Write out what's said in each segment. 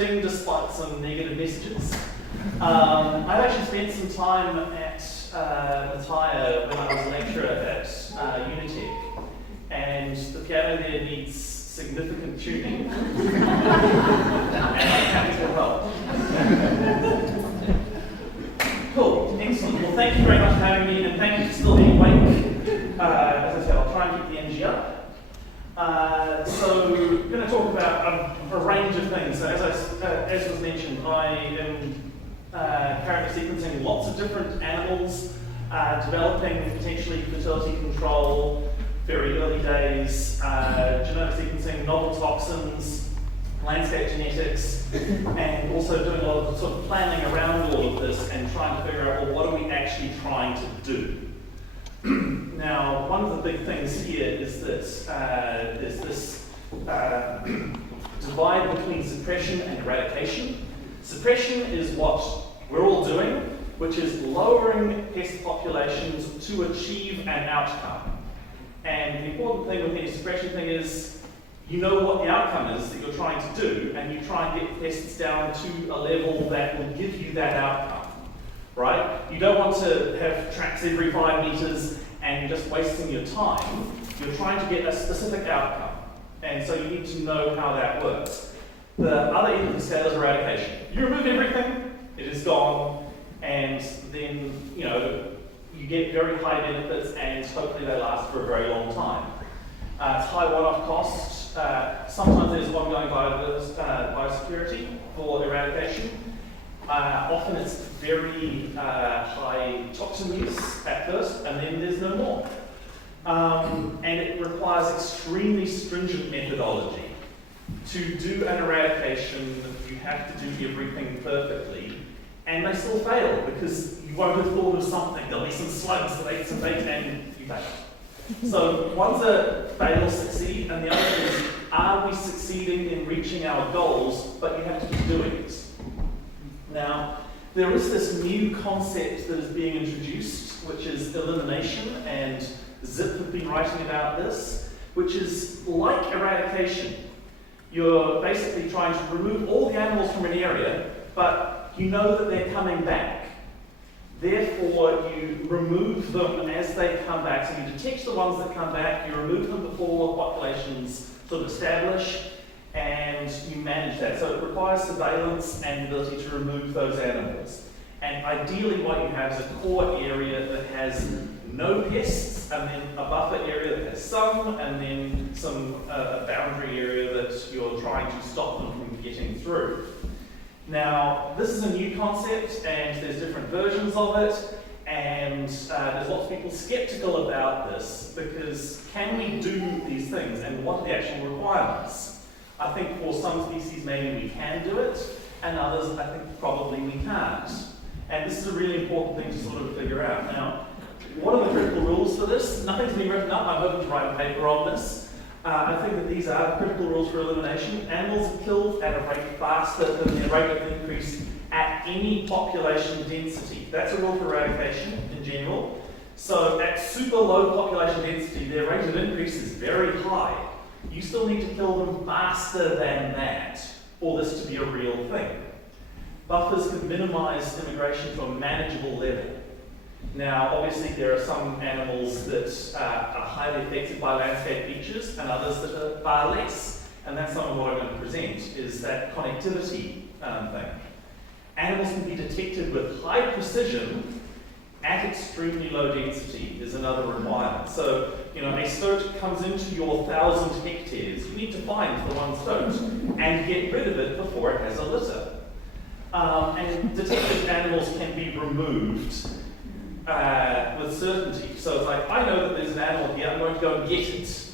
uplifting despite some negative messages. I've actually spent some time at Mataya when I was a lecturer at Unitec, and the piano there needs significant tuning, and I'm happy to help. Cool, excellent. Well, thank you very much for having me, and thank you for still being awake. As I said, I'll try and keep the energy up. So we're going to talk about a range of things. So as was mentioned, I am currently sequencing lots of different animals, developing potentially fertility control, very early days, genomic sequencing, novel toxins, landscape genetics, and also doing a lot of sort of planning around all of this and trying to figure out, well, what are we actually trying to do? Now, one of the big things here is that there's this divide between suppression and eradication. Suppression is what we're all doing, which is lowering pest populations to achieve an outcome. And the important thing with any suppression thing is you know what the outcome is that you're trying to do, and you try and get pests down to a level that will give you that outcome. Right? You don't want to have traps every 5 meters and you're just wasting your time. You're trying to get a specific outcome. And so you need to know how that works. The other end of the scale is eradication. You remove everything, it is gone, and then you get very high benefits and hopefully they last for a very long time. It's high one-off cost. Sometimes there's ongoing biosecurity for eradication. Often it's very high toxin use at first, and then there's no more. And it requires extremely stringent methodology. To do an eradication, you have to do everything perfectly, and they still fail because you won't have thought of something. There'll be some slugs that ate some bait and you fail. So one's a fail or succeed, and the other is, are we succeeding in reaching our goals, but you have to keep doing it. Now, there is this new concept that is being introduced, which is elimination, and Zip have been writing about this, which is like eradication. You're basically trying to remove all the animals from an area, but you know that they're coming back. Therefore, you remove them as they come back. So you detect the ones that come back, you remove them before populations sort of establish, and you manage that. So it requires surveillance and ability to remove those animals. And ideally what you have is a core area that has no pests, and then a buffer area that has some, and then some boundary area that you're trying to stop them from getting through. Now, this is a new concept, and there's different versions of it, and there's lots of people skeptical about this, because can we do these things, and what are the actual requirements? I think for some species maybe we can do it, and others I think probably we can't. And this is a really important thing to sort of figure out. Now, what are the critical rules for this? Nothing's been written up. I'm hoping to write a paper on this. I think that these are critical rules for elimination. Animals are killed at a rate faster than the rate of increase at any population density. That's a rule for eradication in general. So at super low population density, their rate of increase is very high. You still need to kill them faster than that for this to be a real thing. Buffers can minimize immigration to a manageable level. Now, obviously, there are some animals that are highly affected by landscape features and others that are far less. And that's some of what I'm going to present, is that connectivity thing. Animals can be detected with high precision at extremely low density is another requirement. So, a stoat comes into your 1,000 hectares. You need to find the one stoat and get rid of it before it has a litter. And detected animals can be removed with certainty. So it's like, I know that there's an animal here, I'm going to go and get it.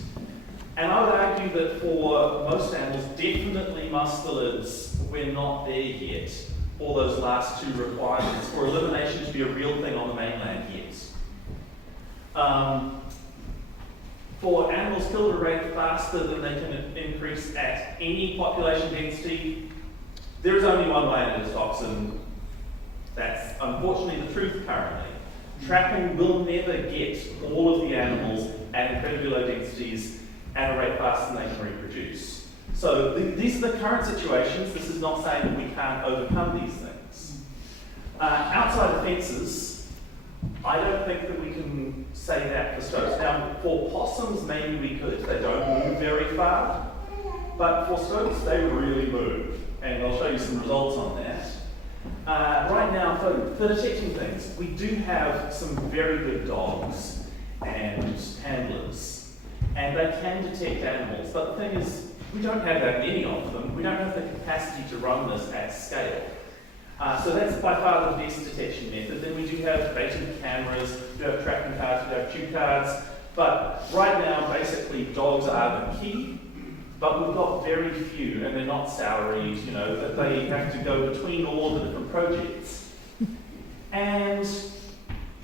And I would argue that for most animals, definitely mustelids, we're not there yet. All those last two requirements for elimination to be a real thing on the mainland yet. For animals killed at a rate faster than they can increase at any population density, there is only one way into this toxin. That's unfortunately the truth currently. Trapping will never get all of the animals at incredibly low densities at a rate faster than they can reproduce. So these are the current situations. This is not saying that we can't overcome these things. Outside of fences, I don't think that we can say that for stoats. Now, for possums, maybe we could. They don't move very far. But for stoats, they really move. And I'll show you some results on that. Right now, for detecting things, we do have some very good dogs and handlers. And they can detect animals. But the thing is, we don't have that many of them. We don't have the capacity to run this at scale. So that's by far the best detection method. Then we do have baited cameras, we have tracking cards, we have cue cards. But right now, basically, dogs are the key. But we've got very few, and they're not salaried, you know, that they have to go between all the different projects. And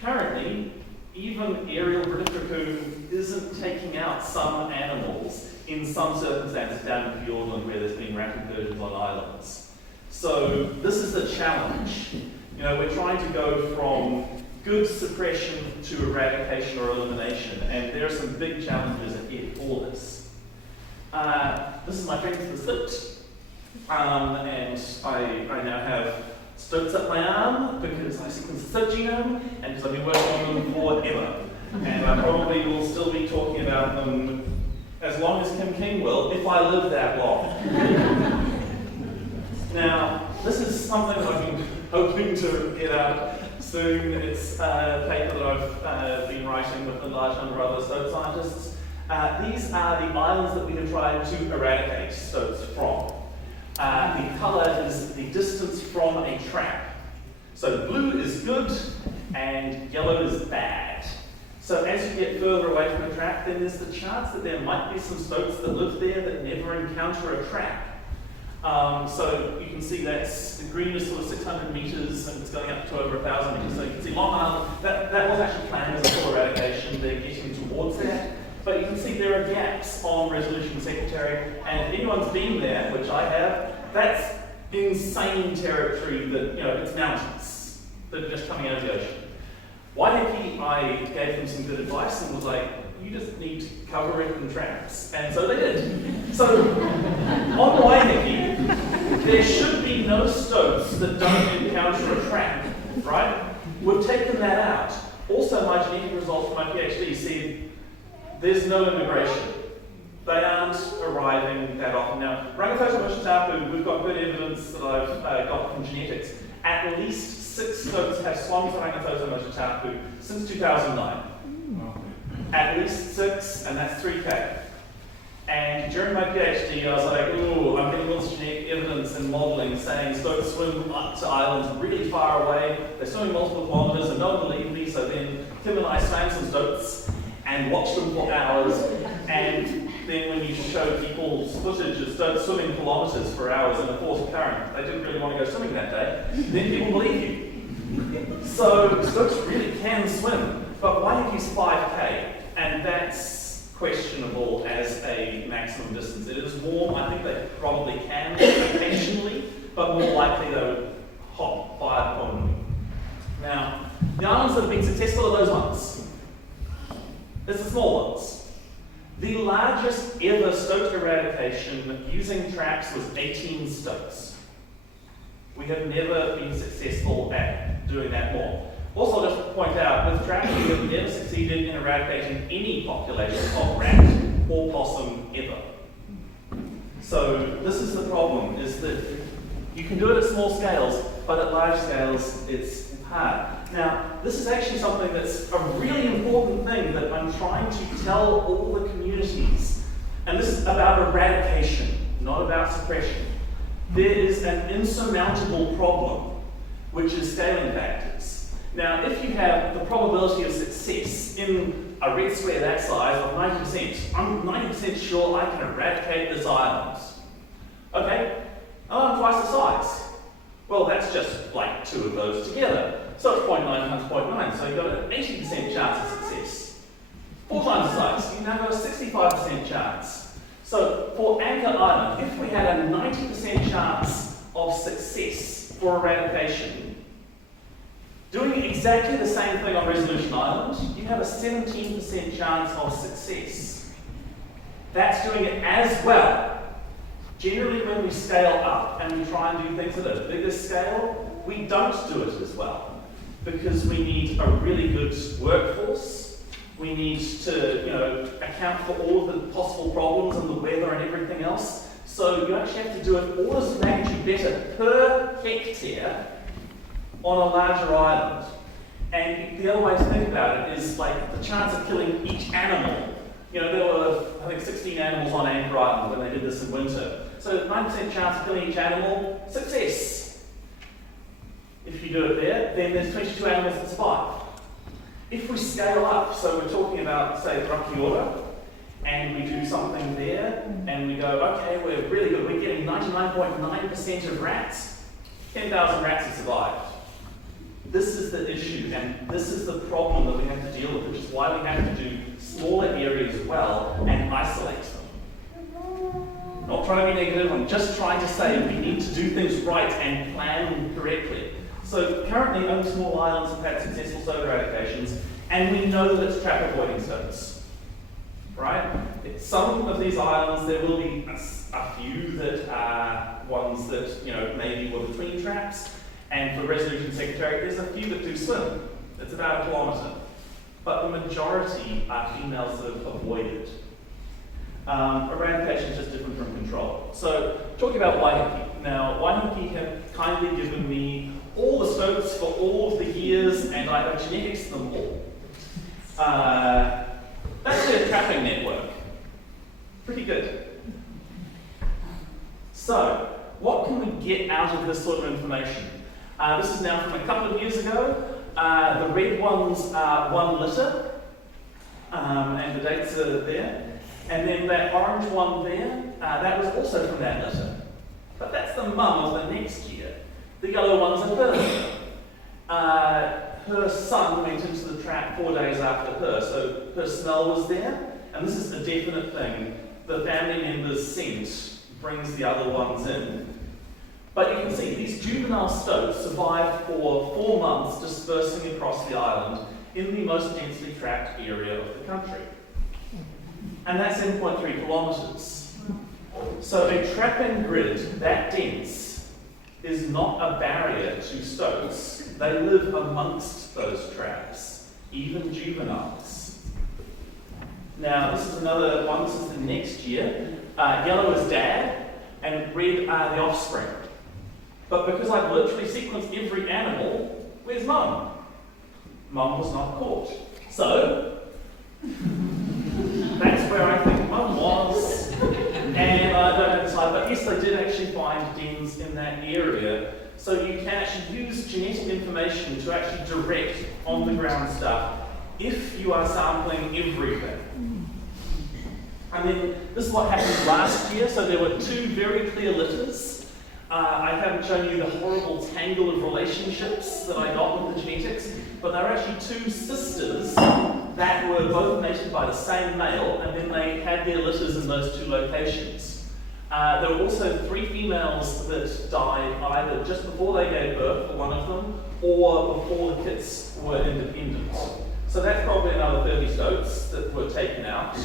currently, even aerial British raccoon isn't taking out some animals in some circumstances down in Fiordland where there's been rapid incursions on islands. So this is the challenge. You know, we're trying to go from good suppression to eradication or elimination, and there are some big challenges ahead for this. This is my friend the Stoat, and I now have Stoats up my arm because I sequenced the Stoat genome and because I've been working on them forever. And I probably will still be talking about them as long as Kim King will, if I live that long. Now, this is something that I've been hoping to get out soon. It's a paper that I've been writing with a large number of other Stoat scientists. These are the islands that we have tried to eradicate stoats from. The colour is the distance from a trap. So blue is good and yellow is bad. So as you get further away from a trap, then there's the chance that there might be some stoats that live there that never encounter a trap. So you can see that's the green is sort of 600 metres and it's going up to over 1,000 metres. So you can see Long Island, that was actually planned as a full eradication. They're getting towards that. But you can see there are gaps on Resolution Secretary, and if anyone's been there, which I have, that's insane territory that, you know, it's mountains that are just coming out of the ocean. Waiheke, I gave them some good advice and was like, you just need to cover it in traps. And so they did. So on Waiheke, there should be no stoats that don't encounter a trap, right? We've taken that out. Also, my genetic results from my PhD said there's no immigration. They aren't arriving that often. Now, Rangitoto Moshitapu, we've got good evidence that I've got from genetics. At least 6 stoats have swum to Rangitoto Moshitapu since 2009. At least 6, and that's 3K. And during my PhD, I was like, ooh, I'm getting all this genetic evidence and modelling saying stoats swim up to islands really far away. They're swimming multiple kilometres, and no one believed me, so then Kim and I swam some stoats and watched them for hours, and then when you show people footage of stoats swimming kilometres for hours in a forced current, they didn't really want to go swimming that day, then people believe you. So stoats really can swim, but Waiheke's 5K, and that's questionable as a maximum distance. It is warm, I think they probably can occasionally, but more likely they would hop fire permanently. Now, the islands that have been successful are those ones. It's the small ones. The largest ever stoat eradication using traps was 18 stoats. We have never been successful at doing that more. Also, just to point out, with traps we have never succeeded in eradicating any population of rat or possum ever. So this is the problem, is that you can do it at small scales, but at large scales it's hard. Now, this is actually something that's a really important thing that I'm trying to tell all the communities. And this is about eradication, not about suppression. There is an insurmountable problem, which is scaling factors. Now, if you have the probability of success in a red square that size of 90%, I'm 90% sure I can eradicate this island. Okay, I'm twice the size. Well, that's just like 2 of those together. So it's 0.9 times 0.9, so you've got an 80% chance of success. 4 times the size, you've now got a 65% chance. So for Anchor Island, if we had a 90% chance of success for eradication, doing exactly the same thing on Resolution Island, you have a 17% chance of success. That's doing it as well. Generally, when we scale up and we try and do things at a bigger scale, we don't do it as well because we need a really good workforce. We need to, account for all of the possible problems and the weather and everything else. So you actually have to do it orders of magnitude better per hectare on a larger island. And the other way to think about it is like the chance of killing each animal. There were, I think, 16 animals on Anchor Island when they did this in winter. So 9% chance of killing each animal, success. If you do it there, then there's 22 animals that survive. If we scale up, so we're talking about, say, Rakiora, and we do something there, and we go, okay, we're really good. We're getting 99.9% of rats. 10,000 rats have survived. This is the issue, and this is the problem that we have to deal with, which is why we have to do smaller areas well and isolate them. Not trying to be negative, I'm just trying to say we need to do things right and plan them correctly. So currently, only small islands have had successful stoat eradications, and we know that it's trap avoiding stoats. Right? Some of these islands, there will be a few that are ones that maybe were between traps, and for Resolution Secretariat, there's a few that do swim. It's about 1 kilometre. But the majority are females that have avoided. Eradication is just different from control. So, talking about Waiheke. Now, Waiheke have kindly given me all the stoats for all of the years, and I have genetics them all. That's their trapping network. Pretty good. So, what can we get out of this sort of information? This is now from a couple of years ago. The red ones are 1 litter, and the dates are there. And then that orange one there, that was also from that litter. But that's the mum of the next year. The yellow one's a her. Her son went into the trap 4 days after her, so her smell was there. And this is a definite thing. The family members' scent brings the other ones in. But you can see these juvenile stoats survived for 4 months dispersing across the island in the most densely trapped area of the country. And that's 7.3 kilometres. So a trapping grid that dense is not a barrier to stoats. They live amongst those traps, even juveniles. Now this is another one, this is the next year. Yellow is dad, and red are the offspring. But because I've literally sequenced every animal, where's mum? Mum was not caught. So, that's where I think mum was. And I don't have the slide, but yes, they did actually find dens in that area. So you can actually use genetic information to actually direct on-the-ground stuff if you are sampling everything. And then this is what happened last year. So there were 2 very clear litters. I haven't shown you the horrible tangle of relationships that I got with the genetics, but there are actually 2 sisters that were both mated by the same male, and then they had their litters in those 2 locations. There were also 3 females that died either just before they gave birth for one of them, or before the kids were independent. So that's probably another 30 stoats that were taken out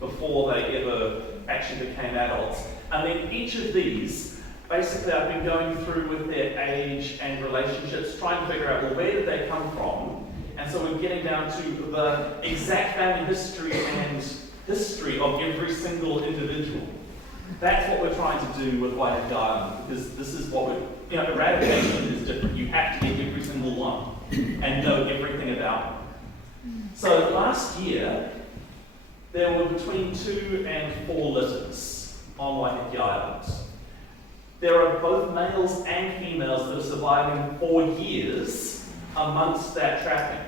before they ever actually became adults. And then each of these, basically I've been going through with their age and relationships, trying to figure out, well, where did they come from? And so we're getting down to the exact family history and history of every single individual. That's what we're trying to do with Waiheke Island, because this is what we're, eradication is different. You have to get every single one and know everything about them. So last year, there were between 2 and 4 litters on Waiheke Island. There are both males and females that are surviving for years amongst that trapping.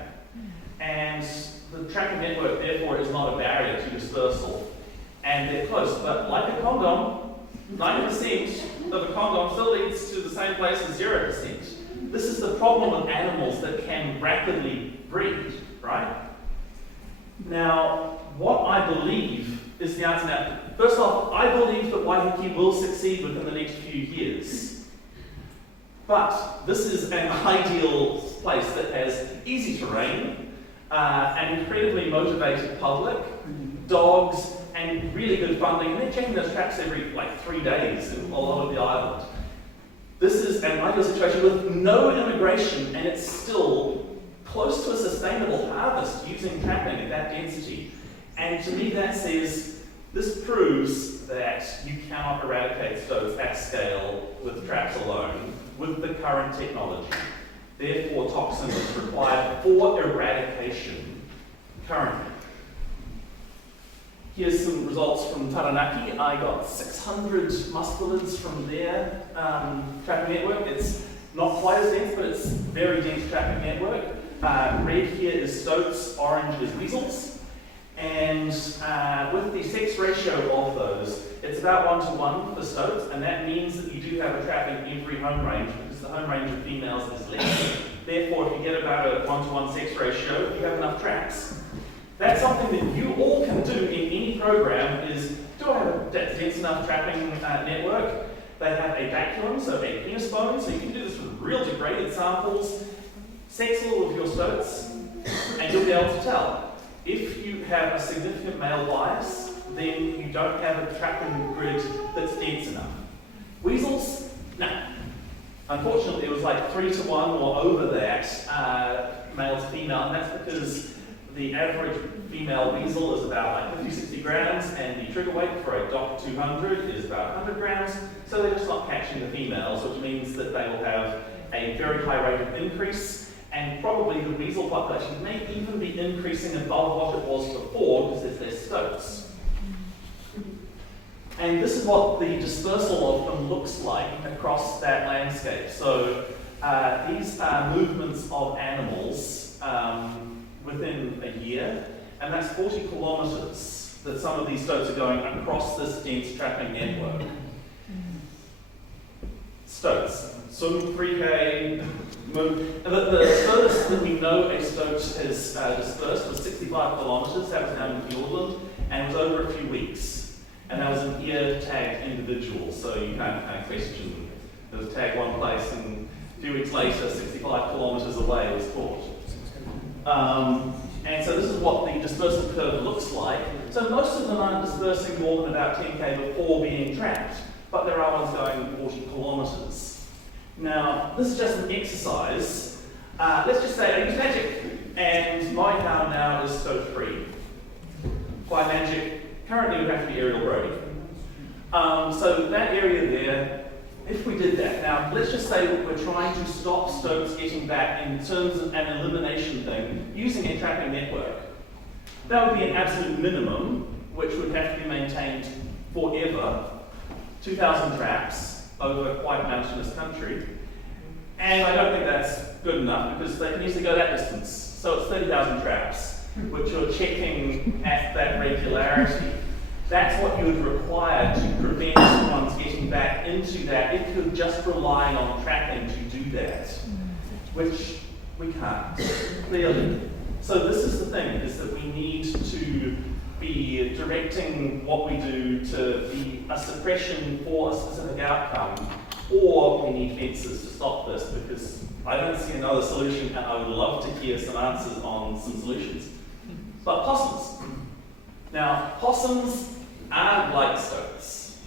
And the trapping network, therefore, is not a barrier to dispersal. And they're close, but like a condom, 90% of a condom still leads to the same place as 0%. This is the problem with animals that can rapidly breed, right? Now, what I believe is the answer. Now, first off, I believe that Waiheke will succeed within the next few years. But this is an ideal place that has easy terrain, an incredibly motivated public, dogs, and and really good funding, and they're checking those traps every like 3 days all over the island. This is an ideal situation with no immigration, and it's still close to a sustainable harvest using trapping at that density. And to me that says, this proves that you cannot eradicate stoats at scale with traps alone with the current technology. Therefore, toxin is required for eradication currently. Here's some results from Taranaki. I got 600 muscelids from their trapping network. It's not quite as dense, but it's very dense trapping network. Red here is stoats, orange is weasels. And with the sex ratio of those, it's about 1-to-1 for stoats, and that means that you do have a trap in every home range, because the home range of females is less. Therefore, if you get about a 1-to-1 sex ratio, you have enough traps. That's something that you all can do in any program is, do I have a dense enough trapping network? They have a baculum, so a penis bone, so you can do this with real degraded samples. Sex all of your stoats, and you'll be able to tell. If you have a significant male bias, then you don't have a trapping grid that's dense enough. Weasels? No. Unfortunately, it was like 3-to-1 or over that, male to female, and that's because the average female weasel is about like 50-60 grams, and the trigger weight for a DOC 200 is about 100 grams, so they're just not catching the females, which means that they will have a very high rate of increase. And probably the weasel population may even be increasing above what it was before because there's less stoats. And this is what the dispersal of them looks like across that landscape. So these are movements of animals within a year, and that's 40 kilometres that some of these stoats are going across this dense trapping network. Stoats. Swim 3K, move. The furthest that we know a stoat has dispersed was 65 kilometres. That was down in Fiordland, and it was over a few weeks. And that was an ear-tagged individual, so you can't kind of question. It was tagged one place, and a few weeks later, 65 kilometres away, it was caught. And so this is what the dispersal curve looks like. So most of them aren't dispersing more than about 10k before being trapped, but there are ones going 40 kilometres. Now, this is just an exercise. Let's just say I use magic, and my town now is stoat free. By magic, currently it would have to be aerial Brody. So that area there, if we did that, now let's just say that we're trying to stop stoats getting back in terms of an elimination thing using a trapping network. That would be an absolute minimum, which would have to be maintained forever, 2,000 traps over quite a mountainous country. And I don't think that's good enough because they can easily go that distance. So it's 30,000 traps, which you're checking at that regularity. That's what you would require to prevent ones getting back into that if you're just relying on trapping to do that, which we can't, clearly. So this is the thing, is that we need to be directing what we do to be a suppression for a specific outcome, or we need fences to stop this, because I don't see another solution, and I would love to hear some answers on some solutions. But possums. Now, possums aren't like stoats.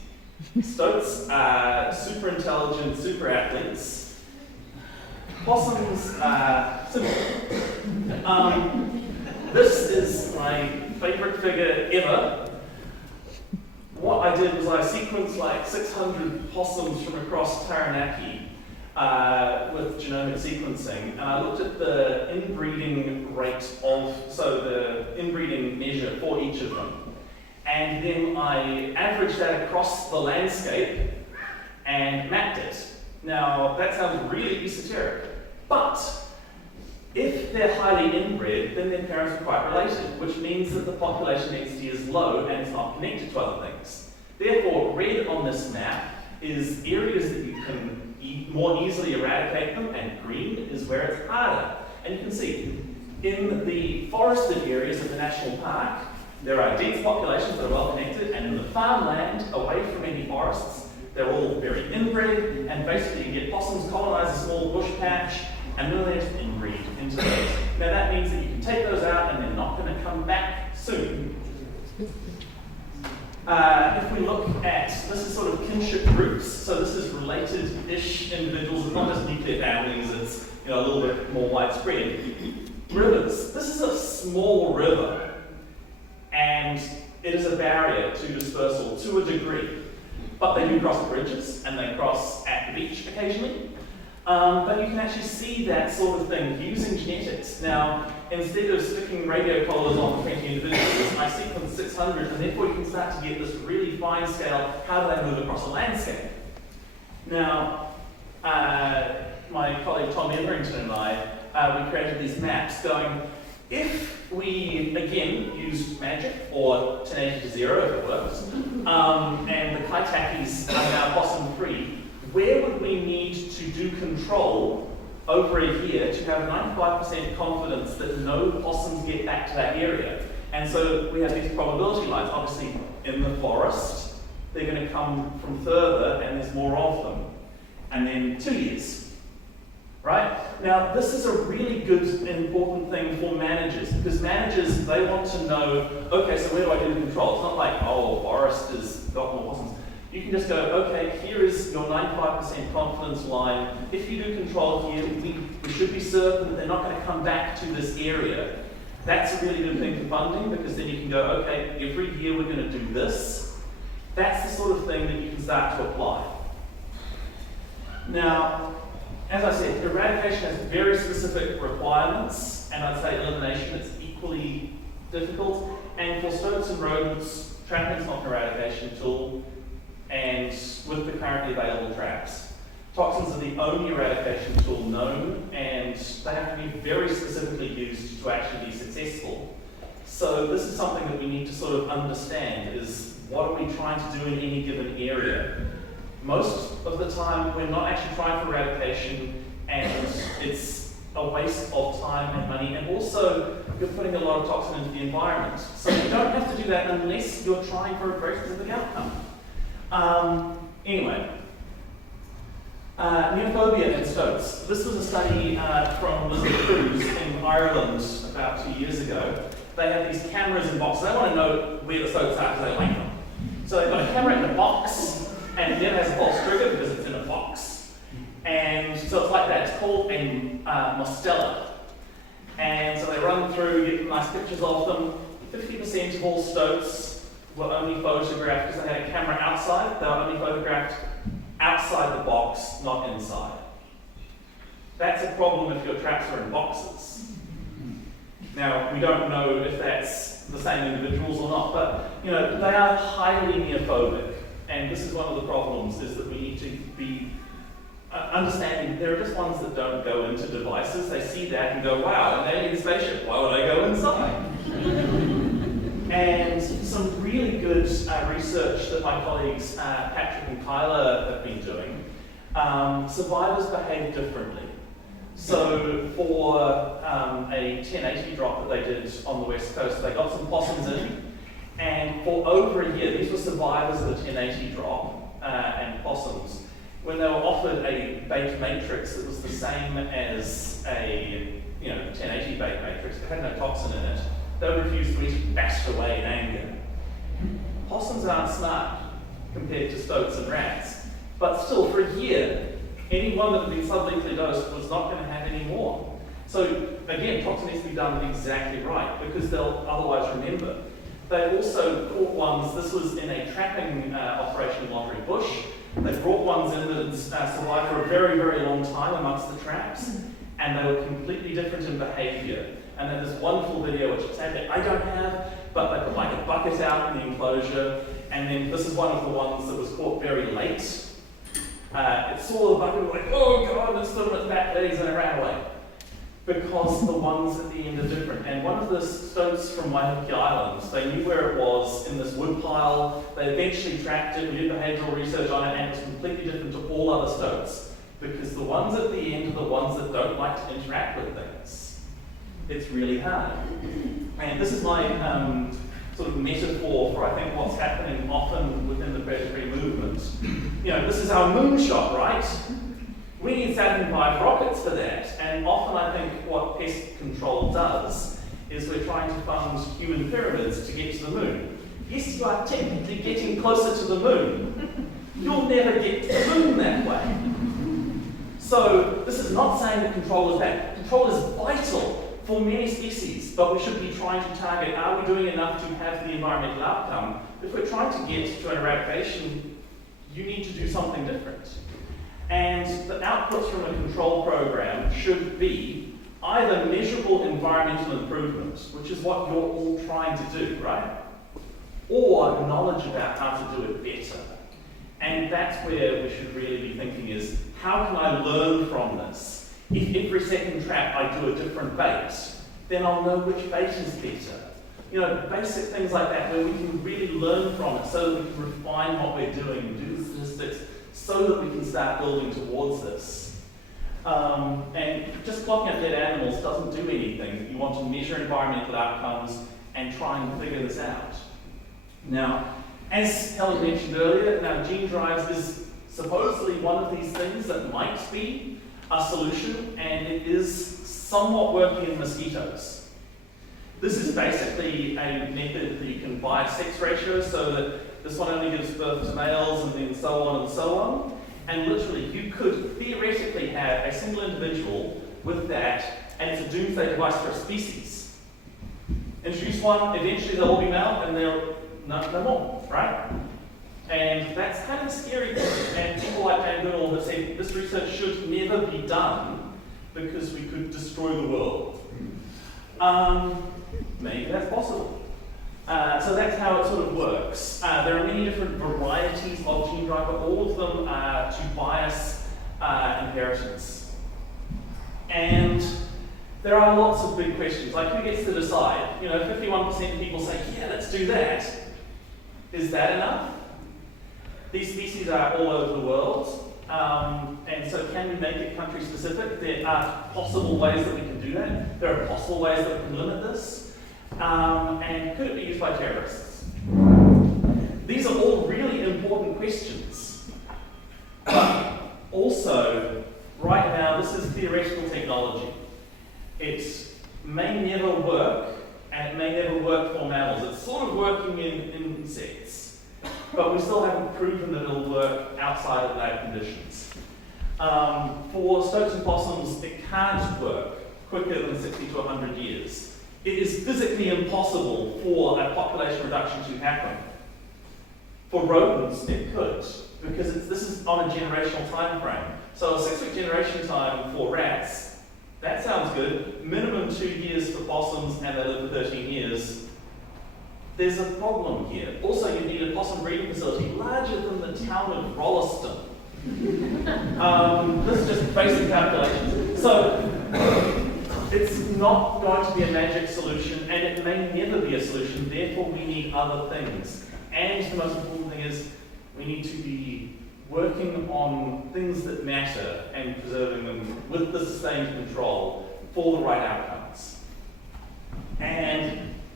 Stoats are super intelligent, super athletes. Possums are simple. This is my favorite figure ever. What I did was I sequenced like 600 possums from across Taranaki with genomic sequencing, and I looked at the inbreeding rate of, so the inbreeding measure for each of them. And then I averaged that across the landscape and mapped it. Now, that sounds really esoteric, but if they're highly inbred, then their parents are quite related, which means that the population density is low and it's not connected to other things. Therefore, red on this map is areas that you can more easily eradicate them, and green is where it's harder. And you can see, in the forested areas of the national park, there are dense populations that are well connected, and in the farmland, away from any forests, they're all very inbred, and basically you get possums colonize a small bush patch, and then they just inbreed into those. Now that means that you can take those out and they're not going to come back soon. If we look at, this is sort of kinship groups, so this is related-ish individuals, it's not just nuclear families, it's a little bit more widespread. Rivers, this is a small river, and it is a barrier to dispersal to a degree. But they do cross bridges, and they cross at the beach occasionally. But you can actually see that sort of thing using genetics. Now, instead of sticking radio collars on 20 individuals, I sequence 600, and therefore you can start to get this really fine scale, how do they move across a landscape? Now, my colleague Tom Etherington and I, we created these maps going, if we, again, used magic, or 1080 to 0 if it works, and the kaitakis are now possum-free, where would we need to do control over a year to have 95% confidence that no possums get back to that area? And so we have these probability lines. Obviously, in the forest, they're going to come from further, and there's more of them. And then 2 years. Right? Now, this is a really good, important thing for managers, because managers, they want to know, okay, so where do I do the control? It's not like, oh, forest has got more possums. You can just go, okay, here is your 95% confidence line. If you do control here, we should be certain that they're not going to come back to this area. That's a really good thing for funding, because then you can go, okay, every year we're going to do this. That's the sort of thing that you can start to apply. Now, as I said, eradication has very specific requirements, and I'd say elimination is equally difficult. And for stoats and rodents, trapping is not an eradication tool, and with the currently available traps. Toxins are the only eradication tool known, and they have to be very specifically used to actually be successful. So this is something that we need to sort of understand, is what are we trying to do in any given area? Most of the time, we're not actually trying for eradication, and it's a waste of time and money, and also you're putting a lot of toxin into the environment. So you don't have to do that unless you're trying for a very specific outcome. Anyway, neophobia and stoats. This was a study from Elizabeth Cruz in Ireland about 2 years ago. They had these cameras in boxes. They want to know where the stoats are because they like them. So they've got a camera in a box, and it has a false trigger because it's in a box. And so it's like that. It's called a mostella. And so they run through, get nice pictures of them. 50% of all stoats were only photographed because they had a camera outside. They were only photographed outside the box, not inside. That's a problem if your traps are in boxes. Now, we don't know if that's the same individuals or not, but they are highly neophobic. And this is one of the problems, is that we need to be understanding there are just ones that don't go into devices. They see that and go, wow, an alien spaceship, why would I go inside? And some really good research that my colleagues Patrick and Kyla have been doing, survivors behave differently. So for a 1080 drop that they did on the west coast, they got some possums in, and for over a year, these were survivors of the 1080 drop and possums. When they were offered a bait matrix that was the same as a 1080 bait matrix, it had no toxin in it, they would refuse to eat it, bashed away in anger. Possums aren't smart compared to stoats and rats, but still for a year, anyone that had been sublethally dosed was not going to have any more. So again, toxin needs to be done exactly right, because they'll otherwise remember. They also caught ones, this was in a trapping operation in Lottery Bush. They brought ones in that survived for a very, very long time amongst the traps, and they were completely different in behavior. And then this wonderful video, which sadly I don't have, but they put like a bucket out in the enclosure, and then this is one of the ones that was caught very late. It saw the bucket, like, oh god, it's still in its back legs, and it ran away. Because the ones at the end are different. And one of the stoats from Manaaki Islands, they knew where it was in this wood pile. They eventually tracked it, we did behavioural research on it, and it was completely different to all other stoats. Because the ones at the end are the ones that don't like to interact with things. It's really hard. And this is my sort of metaphor for, I think, what's happening often within the predatory movement. This is our moonshot, right? We need Saturn V rockets for that, and often I think what pest control does is we're trying to fund human pyramids to get to the moon. yes, you are technically getting closer to the moon. You'll never get to the moon that way. So this is not saying that control is bad. Control is vital for many species, but we should be trying to target, are we doing enough to have the environmental outcome? If we're trying to get to an eradication, you need to do something different. And the outputs from a control program should be either measurable environmental improvements, which is what you're all trying to do, right? Or knowledge about how to do it better. And that's where we should really be thinking is, how can I learn from this? If every second trap I do a different bait, then I'll know which bait is better. You know, basic things like that where we can really learn from it so that we can refine what we're doing and do the statistics so that we can start building towards this. And just clocking up dead animals doesn't do anything. You want to measure environmental outcomes and try and figure this out. Now, as Helen mentioned earlier, now gene drives is supposedly one of these things that might be a solution, and it is somewhat working in mosquitoes. This is basically a method that you can bias sex ratios so that this one only gives birth to males and then so on and so on. And literally, you could theoretically have a single individual with that, and it's a doomsday device for a species. Introduce one, eventually they'll all be male, and they'll no more, right? And that's kind of a scary thing. And people like Dan Goodall have said this research should never be done because we could destroy the world. Maybe that's possible. So that's how it sort of works. There are many different varieties of gene drive, but all of them are to bias inheritance. And there are lots of big questions, like who gets to decide? You know, 51% of people say, yeah, let's do that. Is that enough? These species are all over the world, and so can we make it country specific? There are possible ways that we can do that. There are possible ways that we can limit this. And could it be used by terrorists? These are all really important questions. But also, right now, this is theoretical technology. It may never work, and it may never work for mammals. It's sort of working in insects, but we still haven't proven that it'll work outside of lab conditions. For stoats and possums, it can't work quicker than 60 to 100 years. It is physically impossible for a population reduction to happen. For rodents, it could, because this is on a generational time frame. So a 6-week generation time for rats, that sounds good. Minimum 2 years for possums, and they live for 13 years. There's a problem here. Also, you need a possum breeding facility larger than the town of Rolleston. This is just basic calculations. So, it's not going to be a magic solution, and it may never be a solution. Therefore, we need other things. And the most important thing is, we need to be working on things that matter and preserving them with the sustained control for the right outcomes. And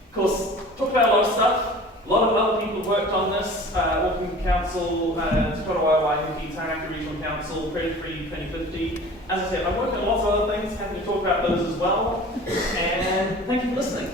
of course, talked about a lot of stuff. A lot of other people worked on this. Auckland Council, Te Waiwai, Manaaki Regional Council, Predator Free 2050. As I said, I'm working on lots of other things. Happy to talk about those as well. And thank you for listening.